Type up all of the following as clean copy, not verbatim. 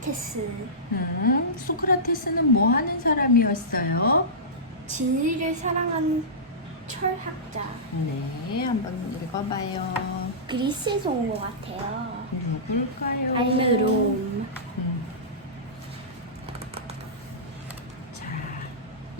소크라테스. 소크라테스는 뭐 하는 사람이었어요? 진리를 사랑하는 철학자. 네, 한번 읽어봐요. 그리스에서 온 것 같아요. 누굴까요? 아니면 롬. 자,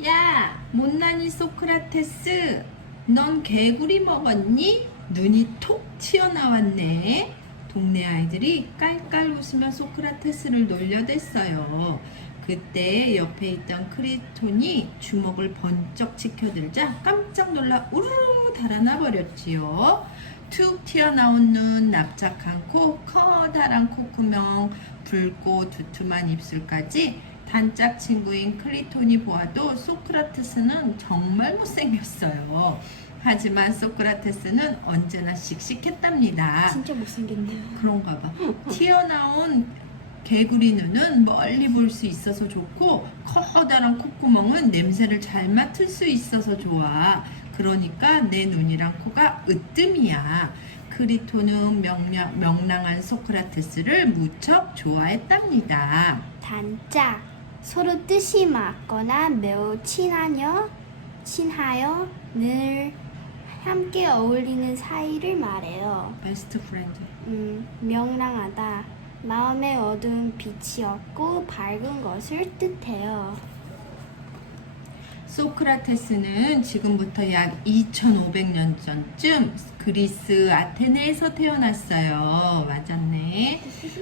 야, 못난이 소크라테스, 넌 개구리 먹었니? 눈이 톡 튀어나왔네. 동네 아이들이 깔깔 웃으며 소크라테스를 놀려댔어요. 그때 옆에 있던 크리톤이 주먹을 번쩍 치켜들자 깜짝 놀라 우르르 달아나 버렸지요. 툭 튀어나온 눈, 납작한 코, 커다란 콧구멍, 붉고 두툼한 입술까지 단짝 친구인 크리톤이 보아도 소크라테스는 정말 못생겼어요. 하지만 소크라테스는 언제나 씩씩했답니다. 진짜 못생겼네요. 그런가 봐. 튀어나온 개구리 눈은 멀리 볼 수 있어서 좋고 커다란 콧구멍은 냄새를 잘 맡을 수 있어서 좋아. 그러니까 내 눈이랑 코가 으뜸이야. 크리토는 명랑한 소크라테스를 무척 좋아했답니다. 단짝. 서로 뜻이 맞거나 매우 친하여 늘 함께 어울리는 사이를 말해요. 베스트 프렌드. 명랑하다. 마음에 어두운 빛이 없고 밝은 것을 뜻해요. 소크라테스는 지금부터 약 2500년 전쯤 그리스 아테네에서 태어났어요. 맞았네.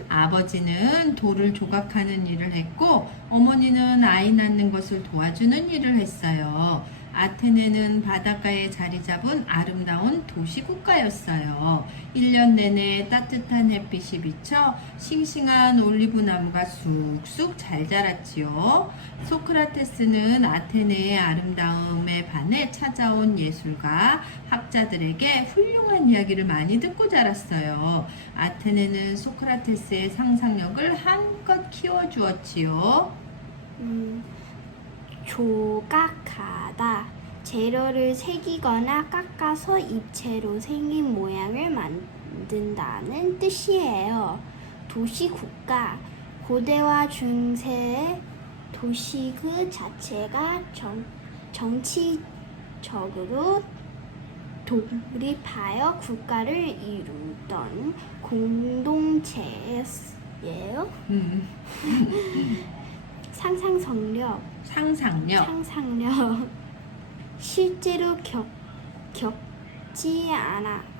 아버지는 돌을 조각하는 일을 했고 어머니는 아이 낳는 것을 도와주는 일을 했어요. 아테네는 바닷가에 자리 잡은 아름다운 도시국가였어요. 1년 내내 따뜻한 햇빛이 비쳐 싱싱한 올리브나무가 쑥쑥 잘 자랐지요. 소크라테스는 아테네의 아름다움에 반해 찾아온 예술가, 학자들에게 훌륭한 이야기를 많이 듣고 자랐어요. 아테네는 소크라테스의 상상력을 한껏 키워주었지요. 조각하다. 재료를 새기거나 깎아서 입체로 생긴 모양을 만든다는 뜻이에요. 도시국가. 고대와 중세의 도시 그 자체가 정치적으로 독립하여 국가를 이루던 공동체예요. 상상력. 실제로 겪지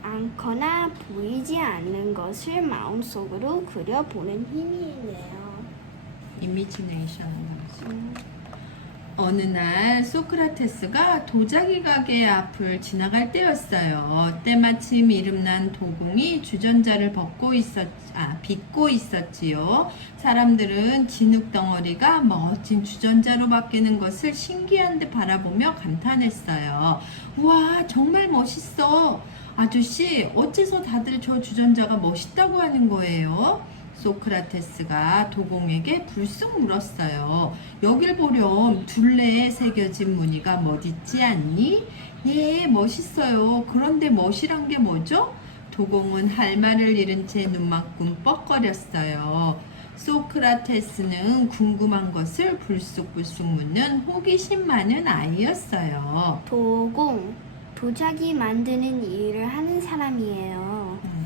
않거나 보이지 않는 것을 마음속으로 그려보는 힘이네요. 이미지네이션. 어느 날 소크라테스가 도자기 가게 앞을 지나갈 때였어요. 때마침 이름난 도공이 주전자를 빚고 있었지요. 사람들은 진흙 덩어리가 멋진 주전자로 바뀌는 것을 신기한 듯 바라보며 감탄했어요. 우와, 정말 멋있어. 아저씨, 어째서 다들 저 주전자가 멋있다고 하는 거예요? 소크라테스가 도공에게 불쑥 물었어요. 여길 보렴. 둘레에 새겨진 무늬가 멋있지 않니? 예, 멋있어요. 그런데 멋이란 게 뭐죠? 도공은 할 말을 잃은 채 눈만큼 뻑거렸어요. 소크라테스는 궁금한 것을 불쑥불쑥 묻는 호기심 많은 아이였어요. 도공. 도자기 만드는 일을 하는 사람이에요.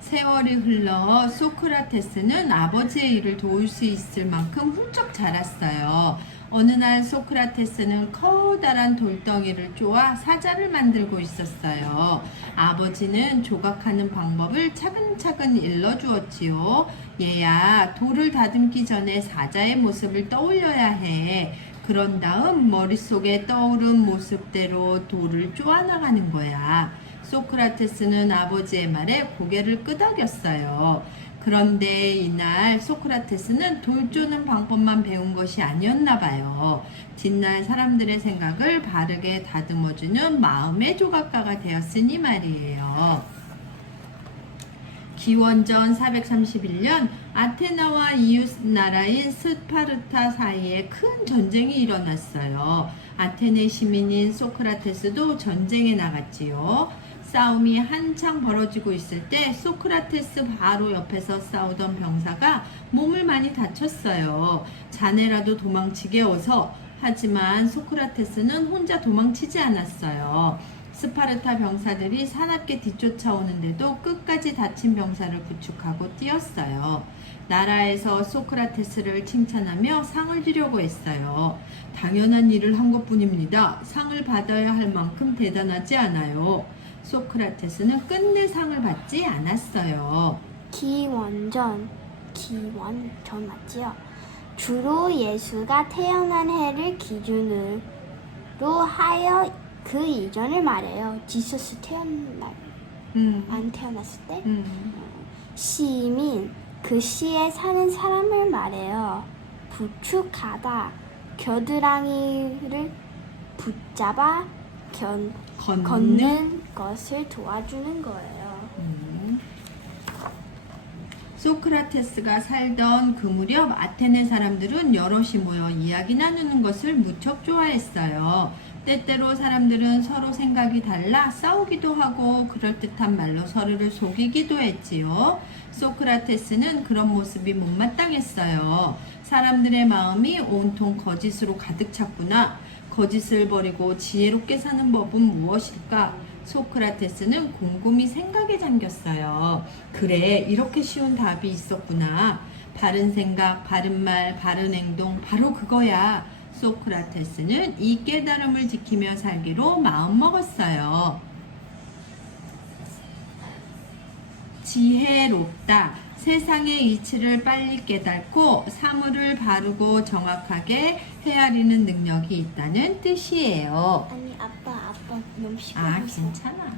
세월이 흘러 소크라테스는 아버지의 일을 도울 수 있을 만큼 훌쩍 자랐어요. 어느 날 소크라테스는 커다란 돌덩이를 쪼아 사자를 만들고 있었어요. 아버지는 조각하는 방법을 차근차근 일러주었지요. 얘야, 돌을 다듬기 전에 사자의 모습을 떠올려야 해. 그런 다음 머릿속에 떠오른 모습대로 돌을 쪼아나가는 거야. 소크라테스는 아버지의 말에 고개를 끄덕였어요. 그런데 이날 소크라테스는 돌 쪼는 방법만 배운 것이 아니었나 봐요. 뒷날 사람들의 생각을 바르게 다듬어주는 마음의 조각가가 되었으니 말이에요. 기원전 431년 아테나와 이웃 나라인 스파르타 사이에 큰 전쟁이 일어났어요. 아테네 시민인 소크라테스도 전쟁에 나갔지요. 싸움이 한창 벌어지고 있을 때 소크라테스 바로 옆에서 싸우던 병사가 몸을 많이 다쳤어요. 자네라도 도망치게 어서. 하지만 소크라테스는 혼자 도망치지 않았어요. 스파르타 병사들이 사납게 뒤쫓아오는데도 끝까지 다친 병사를 부축하고 뛰었어요. 나라에서 소크라테스를 칭찬하며 상을 주려고 했어요. 당연한 일을 한 것뿐입니다. 상을 받아야 할 만큼 대단하지 않아요. 소크라테스는 끝내 상을 받지 않았어요. 기원전 맞지요? 주로 예수가 태어난 해를 기준으로 하여 그 이전을 말해요. 지수스 안 태어났을 때. 시민, 그 시에 사는 사람을 말해요. 부축하다, 겨드랑이를 붙잡아 걷는 것을 도와주는 거예요. 소크라테스가 살던 그 무렵 아테네 사람들은 여럿이 모여 이야기 나누는 것을 무척 좋아했어요. 때때로 사람들은 서로 생각이 달라 싸우기도 하고 그럴듯한 말로 서로를 속이기도 했지요. 소크라테스는 그런 모습이 못마땅했어요. 사람들의 마음이 온통 거짓으로 가득 찼구나. 거짓을 버리고 지혜롭게 사는 법은 무엇일까? 소크라테스는 곰곰이 생각에 잠겼어요. 그래, 이렇게 쉬운 답이 있었구나. 바른 생각, 바른 말, 바른 행동, 바로 그거야. 소크라테스는 이 깨달음을 지키며 살기로 마음먹었어요. 지혜롭다. 세상의 이치를 빨리 깨닫고 사물을 바르고 정확하게 헤아리는 능력이 있다는 뜻이에요. 아니 아빠 너무 괜찮아.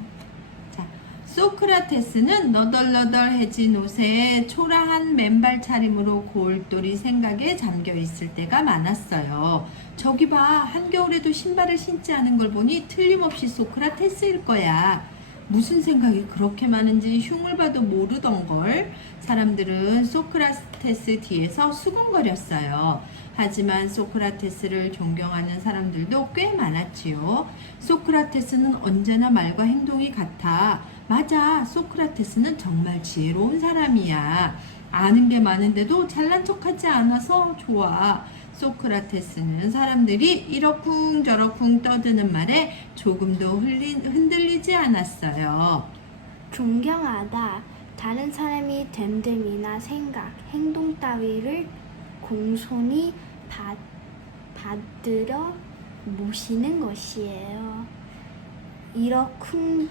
자, 소크라테스는 너덜너덜해진 옷에 초라한 맨발 차림으로 골똘히 생각에 잠겨 있을 때가 많았어요. 저기 봐, 한겨울에도 신발을 신지 않은 걸 보니 틀림없이 소크라테스일 거야. 무슨 생각이 그렇게 많은지 흉을 봐도 모르던걸. 사람들은 소크라테스 뒤에서 수군거렸어요. 하지만 소크라테스를 존경하는 사람들도 꽤 많았지요. 소크라테스는 언제나 말과 행동이 같아. 맞아, 소크라테스는 정말 지혜로운 사람이야. 아는 게 많은데도 잘난 척하지 않아서 좋아. 소크라테스는 사람들이 이러쿵저러쿵 떠드는 말에 조금도 흔들리지 않았어요. 존경하다. 다른 사람이 됨됨이나 생각, 행동 따위를 공손히 받들어 모시는 것이에요. 이러쿵저러쿵.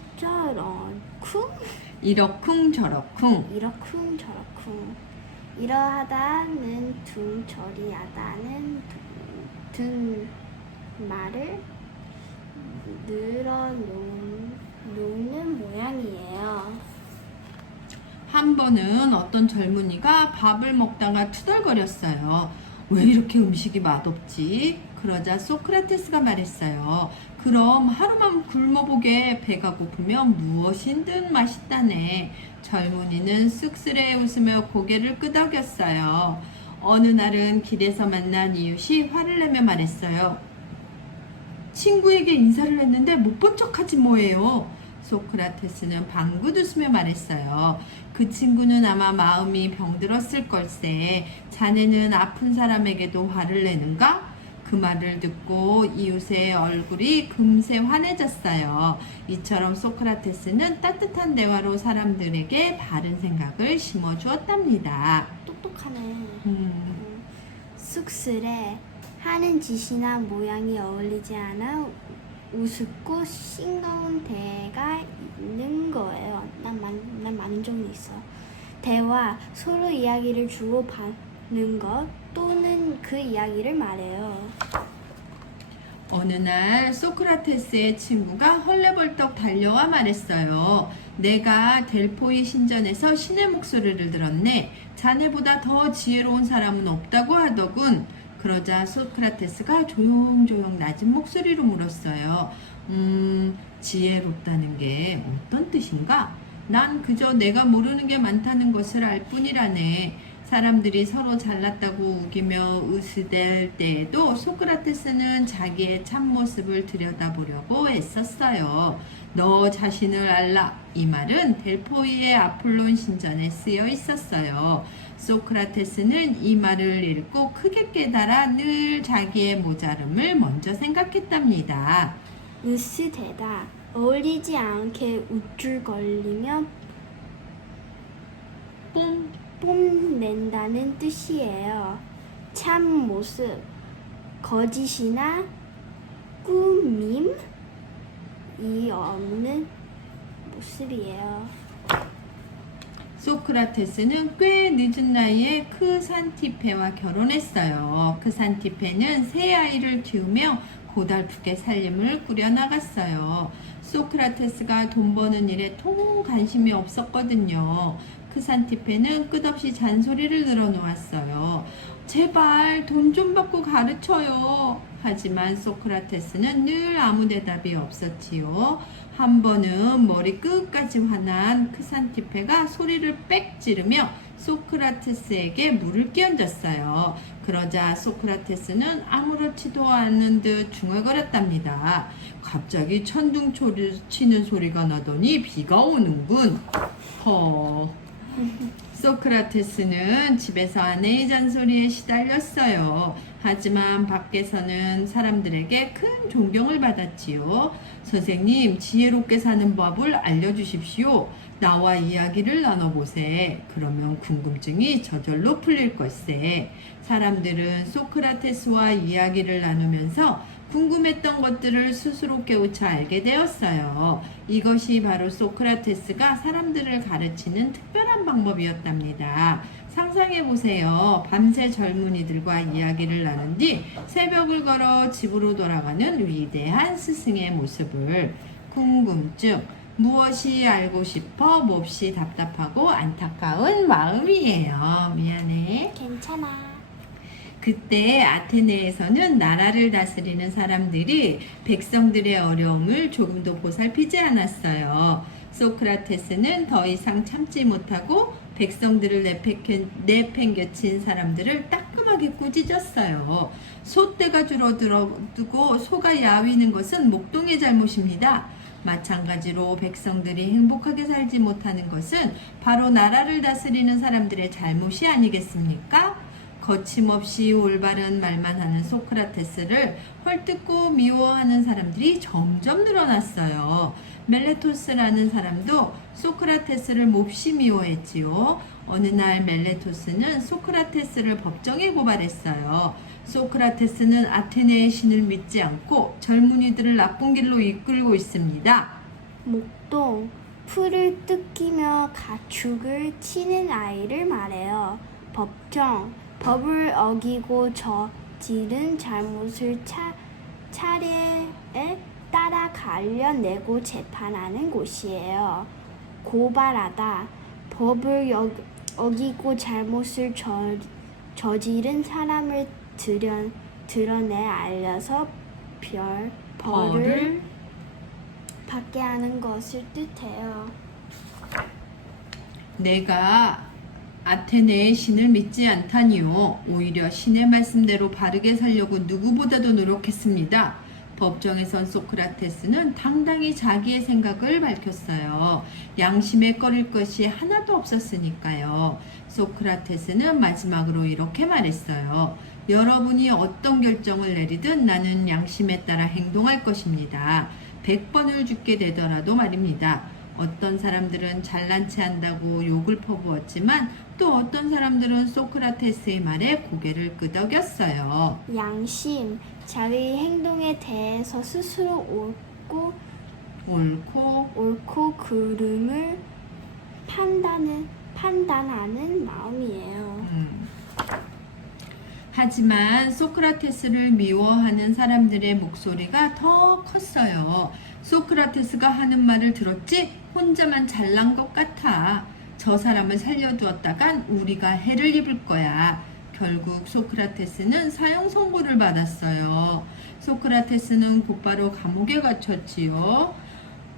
이러하다는 저리하다는 등 말을 늘어놓는 모양이에요. 한 번은 어떤 젊은이가 밥을 먹다가 투덜거렸어요. 왜 이렇게 음식이 맛없지? 그러자 소크라테스가 말했어요. 그럼 하루만 굶어보게. 배가 고프면 무엇이든 맛있다네. 젊은이는 쑥스레 웃으며 고개를 끄덕였어요. 어느 날은 길에서 만난 이웃이 화를 내며 말했어요. 친구에게 인사를 했는데 못 본 척하지 뭐예요. 소크라테스는 방긋 웃으며 말했어요. 그 친구는 아마 마음이 병들었을 걸세. 자네는 아픈 사람에게도 화를 내는가? 그 말을 듣고 이웃의 얼굴이 금세 환해졌어요. 이처럼 소크라테스는 따뜻한 대화로 사람들에게 바른 생각을 심어주었답니다. 똑똑하네. 쑥스레 하는 짓이나 모양이 어울리지 않아 우습고 싱거운 대가 있는 거예요. 난 많은 적이 있어. 대화, 서로 이야기를 주고받는 것 또는 그 이야기를 말해요. 어느 날 소크라테스의 친구가 헐레벌떡 달려와 말했어요. 내가 델포이 신전에서 신의 목소리를 들었네. 자네보다 더 지혜로운 사람은 없다고 하더군. 그러자 소크라테스가 조용조용 낮은 목소리로 물었어요. 지혜롭다는 게 어떤 뜻인가? 난 그저 내가 모르는 게 많다는 것을 알 뿐이라네. 사람들이 서로 잘났다고 우기며 으스댈 때에도 소크라테스는 자기의 참모습을 들여다보려고 애썼어요. 너 자신을 알라. 이 말은 델포이의 아폴론 신전에 쓰여 있었어요. 소크라테스는 이 말을 읽고 크게 깨달아 늘 자기의 모자름을 먼저 생각했답니다. 으스대다. 어울리지 않게 우쭐거리며 뽐낸다는 뜻이에요. 참 모습, 거짓이나 꾸밈이 없는 모습이에요. 소크라테스는 꽤 늦은 나이에 크산티페와 결혼했어요. 크산티페는 세 아이를 키우며 고달프게 살림을 꾸려나갔어요. 소크라테스가 돈 버는 일에 통 관심이 없었거든요. 크산티페는 끝없이 잔소리를 늘어놓았어요. 제발 돈 좀 받고 가르쳐요. 하지만 소크라테스는 늘 아무 대답이 없었지요. 한 번은 머리 끝까지 화난 크산티페가 소리를 빽 지르며 소크라테스에게 물을 끼얹었어요. 그러자 소크라테스는 아무렇지도 않은 듯 중얼거렸답니다. 갑자기 천둥 치는 소리가 나더니 비가 오는군. 소크라테스는 집에서 아내의 잔소리에 시달렸어요. 하지만 밖에서는 사람들에게 큰 존경을 받았지요. 선생님, 지혜롭게 사는 법을 알려주십시오. 나와 이야기를 나눠보세. 그러면 궁금증이 저절로 풀릴 것세. 사람들은 소크라테스와 이야기를 나누면서 궁금했던 것들을 스스로 깨우쳐 알게 되었어요. 이것이 바로 소크라테스가 사람들을 가르치는 특별한 방법이었답니다. 상상해보세요. 밤새 젊은이들과 이야기를 나눈 뒤 새벽을 걸어 집으로 돌아가는 위대한 스승의 모습을. 궁금증, 무엇이 알고 싶어 몹시 답답하고 안타까운 마음이에요. 미안해. 괜찮아. 그때 아테네에서는 나라를 다스리는 사람들이 백성들의 어려움을 조금도 보살피지 않았어요. 소크라테스는 더 이상 참지 못하고 백성들을 내팽겨친 사람들을 따끔하게 꾸짖었어요. 소떼가 줄어들고 소가 야위는 것은 목동의 잘못입니다. 마찬가지로 백성들이 행복하게 살지 못하는 것은 바로 나라를 다스리는 사람들의 잘못이 아니겠습니까? 거침없이 올바른 말만 하는 소크라테스를 헐뜯고 미워하는 사람들이 점점 늘어났어요. 멜레토스라는 사람도 소크라테스를 몹시 미워했지요. 어느 날 멜레토스는 소크라테스를 법정에 고발했어요. 소크라테스는 아테네의 신을 믿지 않고 젊은이들을 나쁜 길로 이끌고 있습니다. 목동, 풀을 뜯기며 가축을 치는 아이를 말해요. 법정, 법을 어기고 저지른 잘못을 차례에 따라 갈려내고 재판하는 곳이에요. 고발하다, 법을 어기고 잘못을 저지른 사람을 드러내 알려서 벌을 받게 하는 것을 뜻해요. 내가 아테네의 신을 믿지 않다니요. 오히려 신의 말씀대로 바르게 살려고 누구보다도 노력했습니다. 법정에 선 소크라테스는 당당히 자기의 생각을 밝혔어요. 양심에 꺼릴 것이 하나도 없었으니까요. 소크라테스는 마지막으로 이렇게 말했어요. 여러분이 어떤 결정을 내리든 나는 양심에 따라 행동할 것입니다. 100번을 죽게 되더라도 말입니다. 어떤 사람들은 잘난 체 한다고 욕을 퍼부었지만 또 어떤 사람들은 소크라테스의 말에 고개를 끄덕였어요. 양심, 자기 행동에 대해서 스스로 옳고 그름을 판단하는 마음이에요. 하지만 소크라테스를 미워하는 사람들의 목소리가 더 컸어요. 소크라테스가 하는 말을 들었지? 혼자만 잘난 것 같아. 저 사람을 살려두었다간 우리가 해를 입을 거야. 결국 소크라테스는 사형 선고를 받았어요. 소크라테스는 곧바로 감옥에 갇혔지요.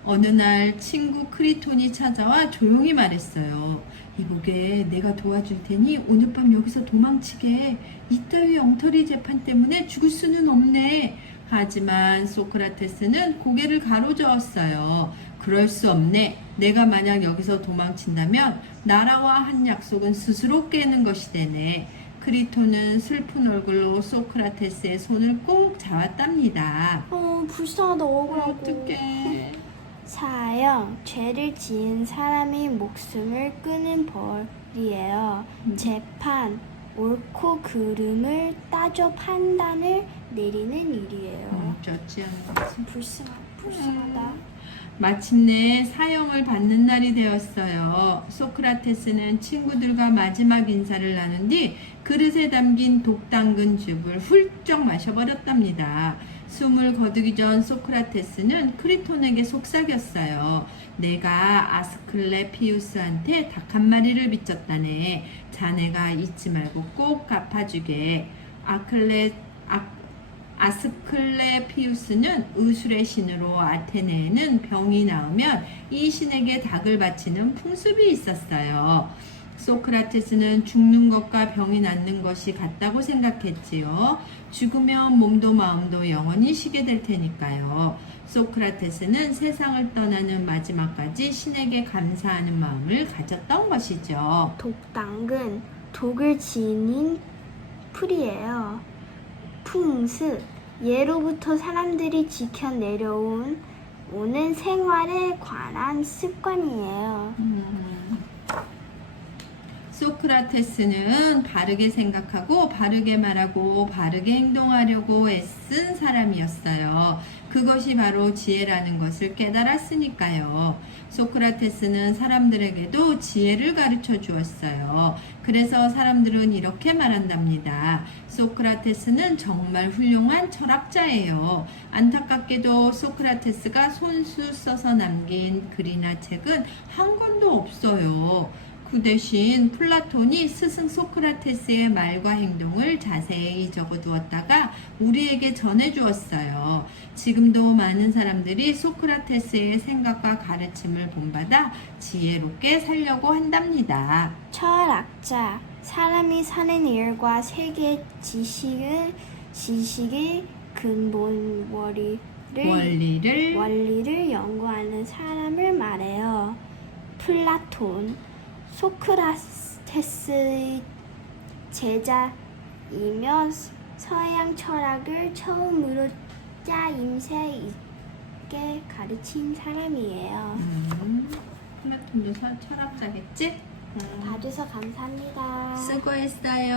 어느 날 친구 크리톤이 찾아와 조용히 말했어요. 이보게, 내가 도와줄 테니 오늘 밤 여기서 도망치게. 이따위 엉터리 재판 때문에 죽을 수는 없네. 하지만 소크라테스는 고개를 가로저었어요. 그럴 수 없네. 내가 만약 여기서 도망친다면 나라와 한 약속은 스스로 깨는 것이 되네. 크리토는 슬픈 얼굴로 소크라테스의 손을 꼭 잡았답니다. 불쌍하다, 억울하고. 어떡해. 사형, 죄를 지은 사람의 목숨을 끄는 벌이에요. 재판, 옳고 그름을 따져 판단을 내리는 일이에요. 어쩌지 않은 거지. 불쌍하다. 마침내 사형을 받는 날이 되었어요. 소크라테스는 친구들과 마지막 인사를 나눈 뒤 그릇에 담긴 독 담근 죽을 훌쩍 마셔버렸답니다. 숨을 거두기 전 소크라테스는 크리톤에게 속삭였어요. 내가 아스클레피우스한테 닭 한 마리를 빚졌다네. 자네가 잊지 말고 꼭 갚아주게. 아스클레피우스는 의술의 신으로 아테네에는 병이 나오면 이 신에게 닭을 바치는 풍습이 있었어요. 소크라테스는 죽는 것과 병이 낫는 것이 같다고 생각했지요. 죽으면 몸도 마음도 영원히 쉬게 될 테니까요. 소크라테스는 세상을 떠나는 마지막까지 신에게 감사하는 마음을 가졌던 것이죠. 독당은 독을 지닌 풀이에요. 풍습, 예로부터 사람들이 지켜내려온 오는 생활에 관한 습관이에요. 소크라테스는 바르게 생각하고 바르게 말하고 바르게 행동하려고 애쓴 사람이었어요. 그것이 바로 지혜라는 것을 깨달았으니까요. 소크라테스는 사람들에게도 지혜를 가르쳐 주었어요. 그래서 사람들은 이렇게 말한답니다. 소크라테스는 정말 훌륭한 철학자예요. 안타깝게도 소크라테스가 손수 써서 남긴 글이나 책은 한 권도 없어요. 그 대신 플라톤이 스승 소크라테스의 말과 행동을 자세히 적어두었다가 우리에게 전해주었어요. 지금도 많은 사람들이 소크라테스의 생각과 가르침을 본받아 지혜롭게 살려고 한답니다. 철학자, 사람이 사는 일과 세계 지식의 근본 원리를 연구하는 사람을 말해요. 플라톤, 소크라테스의 제자이며 서양 철학을 처음으로 짜임새 있게 가르친 사람이에요. 플라톤도 철학자겠지? 봐줘서 감사합니다. 수고했어요.